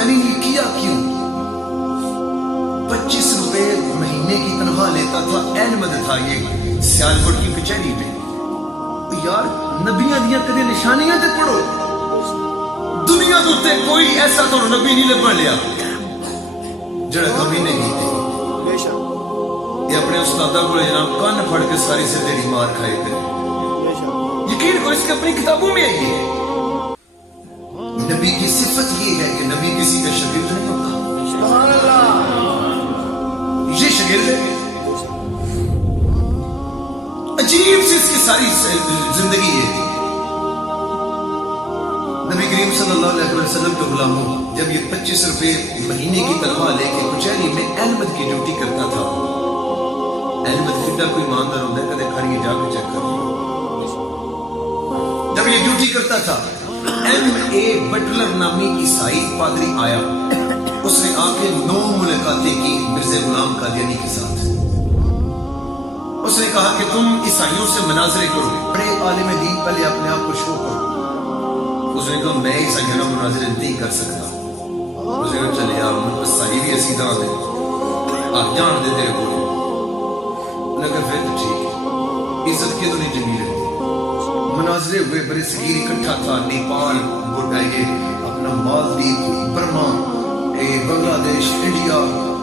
قادیانی یہ کیا کیوں؟ 25 روپے مہینے کی تنخواہ لیتا تھا، احمد تھا یہ سیالکوٹ کی کچہری میں۔ یار نبیاں دیا کدے نشانیاں تے پڑھو، دنیا دوتے کوئی ایسا تو نبی نہیں لبا لیا جڑا کبھی نہیں کیتے۔ یہ اپنے استادہ کو جناب کان پھڑ کے ساری زندگی مار کھائے تھے، یقین کو اس کے اپنی کتابوں میں آئی ہے۔ نبی کی صفت یہ ہے کہ نبی کسی کا شاگرد نہیں ہوتا، سبحان اللہ، یہ شاگرد ہے۔ عجیب سی اس کی ساری زندگی ہے۔ نبی کریم صلی اللہ علیہ وسلم کے غلاموں جب یہ 25 روپے مہینے کی تنخواہ لے کے کچہری میں احمد کی ڈیوٹی کرتا تھا، احمد کتنا کوئی ایماندار ہوتا ہے کدے کھڑی جا کے چیک کر، جب یہ ڈیوٹی کرتا تھا M.A. بٹلر نامی عیسائی پادری آیا، اس نے آ کے 9 ملاقاتیں کی مرزا غلام قادیانی کے ساتھ۔ اس نے کہا کہ تم عیسائیوں سے مناظرے کرو، بڑے عالم دین پہلے اپنے آپ کو شو کرو۔ اس نے کہا میں عیسائیوں سے مناظرے نہیں کر سکتا۔ اس نے کہا چلے یار عیسائی بھی اسی طرح دے آپ جان دے تیرے کو۔ انہوں نے کہا پھر تو ٹھیک ہے، عزت کی تو نہیں جمی رہتی۔ مناظرے ہوئے، بڑے صغیر اکٹھا تھا، نیپال اپنا مالدیپ، برما، بنگلہ دیش، انڈیا،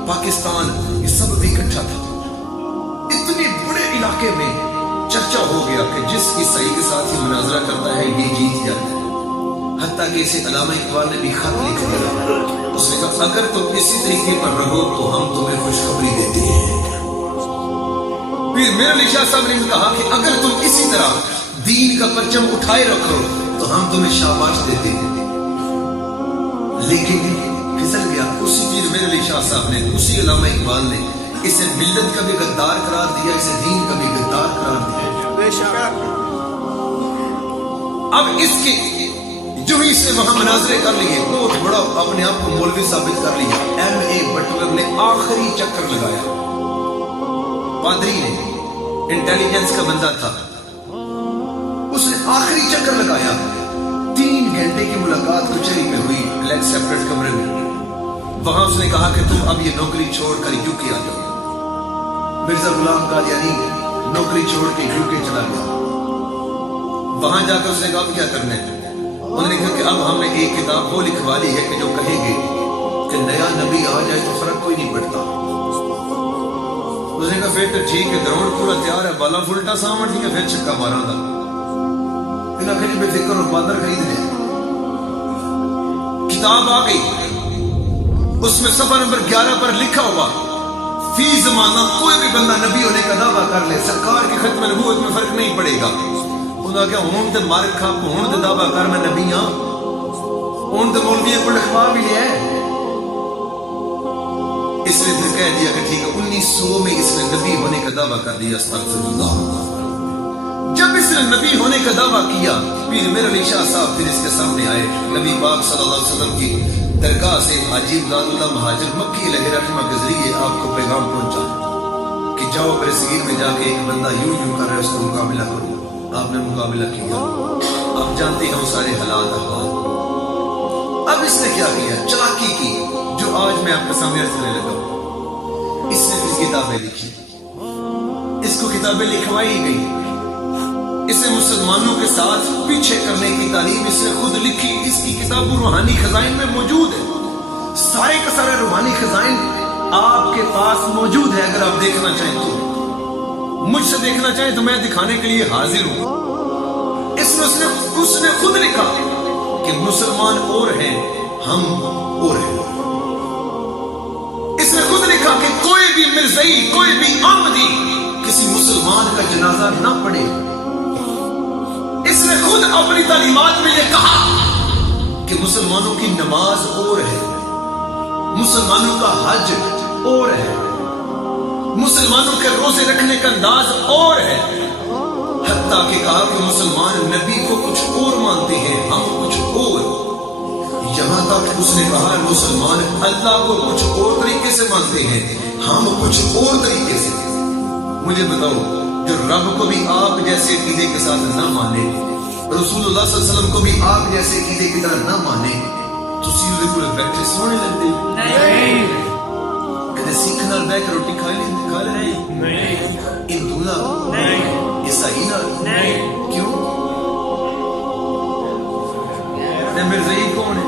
پاکستان، یہ سب بھی اکٹھا تھا۔ اتنے بڑے علاقے میں چرچا ہو گیا کہ جس عیسائی کے ساتھ یہ مناظرہ کرتا ہے یہ جیت جاتا ہے۔ حتیٰ کہ اسے علامہ اقبال نے بھی خط لکھ دیا، اس نے کہا اگر تم اسی طریقے پر رہو تو ہم تمہیں خوشخبری دیتے ہیں۔ پھر میرے علی شاہ صاحب نے کہا کہ اگر تم اسی طرح دین کا پرچم اٹھائے رکھو تو ہم تمہیں شاباش دیتے ہیں۔ لیکن پھسل گیا اسی پیر میرے علی شاہ صاحب نے، اسی علامہ اقبال نے اسے ملت کا بھی غدار قرار دیا، اسے دین کا بھی غدار قرار دیا۔ بے شک اب اس کے جو ہی سے وہاں مناظرے کر لیے، بہت بڑا اپنے آپ کو مولوی ثابت کر لیا۔ M.A. بٹلر نے آخری چکر لگایا، پادری نے، انٹیلیجنس کا بندہ تھا، اس نے آخری چکر لگایا۔ 3 گھنٹے کی ملاقات کچہری میں ہوئی، الگ سیپریٹ کمرے میں۔ وہاں اس نے کہا کہ تم اب یہ نوکری چھوڑ کر UK آ جاؤ۔ مرزا غلام قادیانی نوکری چھوڑ کے UK چلا گیا۔ وہاں جا کر اس نے کہا اب کیا کرنا ہے؟ انہوں نے کہا کہ اب ہم نے ایک کتاب وہ لکھوا لی ہے کہ جو کہیں گے کہ نیا نبی آ جائے تو فرق کوئی نہیں پڑتا۔ اس نے کہا پھر تو ٹھیک ہے، گراؤنڈ پورا تیار ہے، بالا فلٹا سامن ٹھیک ہے، پھر چھکا مارا تھا۔ انہوں نے بے فکر اور بادر خرید لیا۔ کتاب آ گئی، اس میں صفحہ نمبر 11 پر لکھا ہوا فی زمانہ کوئی بھی بندہ نبی ہونے کا دعویٰ کر لے، سرکار کی ختم نبوت میں فرق نہیں پڑے گا۔ انہوں نے کہا ہون تے مار کھا ہون تے دعویٰ کر میں نبی ہاں، ہون تے مولویوں کو لکھوا بھی لیا ہے۔ اس نے پھر کہہ دیا کہ ٹھیک ہے، 1900 میں اس نے نبی ہونے کا دعویٰ کر دیا۔ استغفر اللہ۔ جب اس نے نبی ہونے کا دعویٰ کیا، پیر میرے علی شاہ صاحب پھر اس کے سامنے آئے، نبی پاک صلی اللہ علیہ وسلم کی درگاہ سے حاجی امداد اللہ مہاجر مکی علیہ رحمہ کے ذریعے آپ کو پیغام پہنچا کہ جاؤ برصغیر میں جا کے ایک بندہ یوں کر رہا ہے، اس کو مقابلہ کرو۔ آپ نے مقابلہ کیا، آپ جانتے ہیں وہ سارے حالات احوال۔ اب اس نے کیا کیا؟ چلاکی کی، جو آج میں آپ کے سامنے عرض کرنے لگا ہوں۔ اس نے کچھ کتابیں لکھی، اس کو کتابیں لکھوائی گئی، اسے مسلمانوں کے ساتھ پیچھے کرنے کی تعلیم اس نے خود لکھی۔ اس کی کتاب روحانی خزائن میں موجود ہے، سارے کا سارے روحانی خزائن آپ کے پاس موجود ہے۔ اگر آپ دیکھنا چاہیں تو مجھ سے دیکھنا چاہیں تو میں دکھانے کے لیے حاضر ہوں۔ اس نے خود لکھا کہ مسلمان اور ہیں، ہم اور ہیں۔ اس نے خود لکھا کہ کوئی بھی مرزائی، کوئی بھی احمدی کسی مسلمان کا جنازہ نہ پڑھے۔ اس نے خود اپنی تعلیمات میں یہ کہا کہ مسلمانوں کی نماز اور ہے، مسلمانوں کا حج اور ہے، مسلمانوں کے روزے رکھنے کا انداز اور ہے۔ حتیٰ کہ کہا کہ مسلمان نبی کو کچھ اور مانتے ہیں، ہم کچھ اور۔ یہاں تک اس نے کہا مسلمان اللہ کو کچھ اور طریقے سے مانتے ہیں، ہم کچھ اور طریقے سے۔ مجھے بتاؤ، جو رب کو بھی آپ جیسے عقیدے کے ساتھ نہ مانے، رسول اللہ صلی اللہ علیہ وسلم کو بھی آپ جیسے عقیدے کی طرح نہ مانے، ਤੁਸੀਂ ਉਹਦੇ ਕੋਲ ਬੈਠੇ ਸੋਹਣੇ ਲੱਗਦੇ ਹੋ। ਨਹੀਂ ਕਦੇ ਸਿੱਖ ਨਾਲ ਬਹਿ ਕੇ ਰੋਟੀ ਖਾ ਲੈਂਦੇ ਨਹੀਂ ਹਿੰਦੂ ਨਾਲ ਨਹੀਂ ਈਸਾਈ ਨਾਲ ਨਹੀਂ ਕਿਉਂ? ਤੇ ਮਿਰਜ਼ਈ ਕੌਣ ਹੈ?